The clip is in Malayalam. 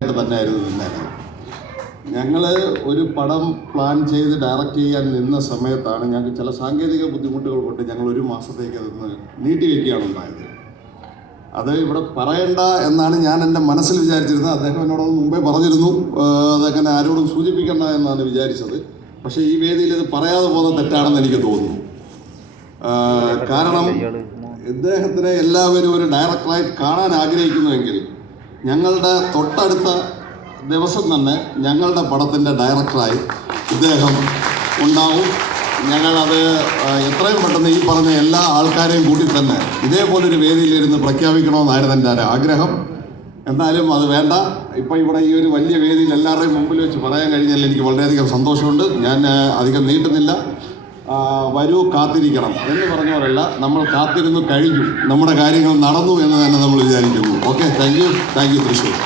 തന്നെയായിരുന്നു നിന്നത്. ഞങ്ങൾ ഒരു പടം പ്ലാൻ ചെയ്ത് ഡയറക്റ്റ് ചെയ്യാൻ നിന്ന സമയത്താണ് ഞങ്ങൾക്ക് ചില സാങ്കേതിക ബുദ്ധിമുട്ടുകൾ കൊണ്ട് ഞങ്ങൾ ഒരു മാസത്തേക്ക് അതൊന്ന് നീട്ടിവെക്കുകയാണ് ഉണ്ടായത്. അത് ഇവിടെ പറയണ്ട എന്നാണ് ഞാൻ എൻ്റെ മനസ്സിൽ വിചാരിച്ചിരുന്നത്. അദ്ദേഹം എന്നോടൊന്ന് മുമ്പേ പറഞ്ഞിരുന്നു, അതങ്ങനെ ആരോടും സൂചിപ്പിക്കേണ്ട എന്നാണ് വിചാരിച്ചത്. പക്ഷേ ഈ വേദിയിൽ ഇത് പറയാതെ പോകുന്നത് തെറ്റാണെന്ന് എനിക്ക് തോന്നുന്നു. കാരണം ഇദ്ദേഹത്തിനെ എല്ലാവരും ഒരു ഡയറക്ടറായിട്ട് കാണാൻ ആഗ്രഹിക്കുന്നുവെങ്കിൽ ഞങ്ങളുടെ തൊട്ടടുത്ത ദിവസം തന്നെ ഞങ്ങളുടെ പടത്തിൻ്റെ ഡയറക്ടറായി ഇദ്ദേഹം ഉണ്ടാവും. ഞങ്ങളത് എത്രയും പെട്ടെന്ന് ഈ പറഞ്ഞ എല്ലാ ആൾക്കാരെയും കൂട്ടി തന്നെ ഇതേപോലൊരു വേദിയിലിരുന്ന് പ്രഖ്യാപിക്കണമെന്നായിരുന്നു എൻ്റെ ഒരു ആഗ്രഹം. എന്നാലും അത് വേണ്ട. ഇപ്പം ഇവിടെ ഈ ഒരു വലിയ വേദിയിൽ എല്ലാവരുടെയും മുമ്പിൽ വെച്ച് പറയാൻ കഴിഞ്ഞാൽ എനിക്ക് വളരെയധികം സന്തോഷമുണ്ട്. ഞാൻ അധികം നീട്ടുന്നില്ല. വരൂ, കാത്തിരിക്കണം എന്ന് പറഞ്ഞവരല്ല, നമ്മൾ കാത്തിരുന്നു കഴിഞ്ഞു, നമ്മുടെ കാര്യങ്ങൾ നടന്നു എന്ന് തന്നെ നമ്മൾ വിചാരിക്കുന്നു. Okay, thank you Thrissur.